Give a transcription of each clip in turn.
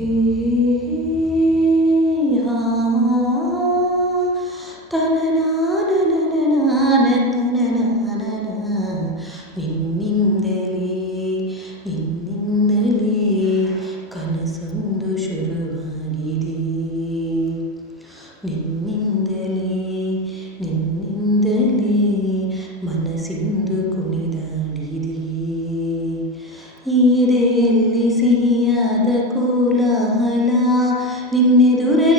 You. ಎಲ್ಲಿ ಸಿಹಿಯಾದ ಕೂಲಹಲ ನಿನ್ನೆದುರೆ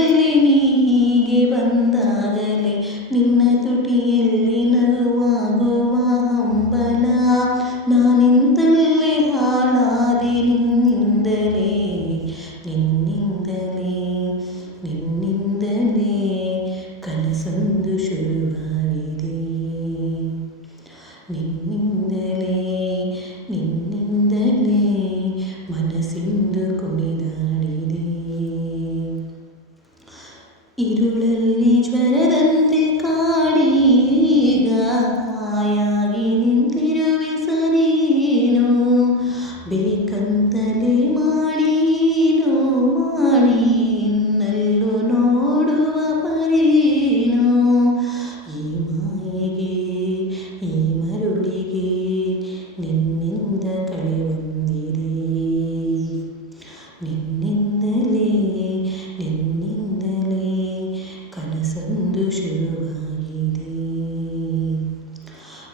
ഇരുളല്ലി ജ്വര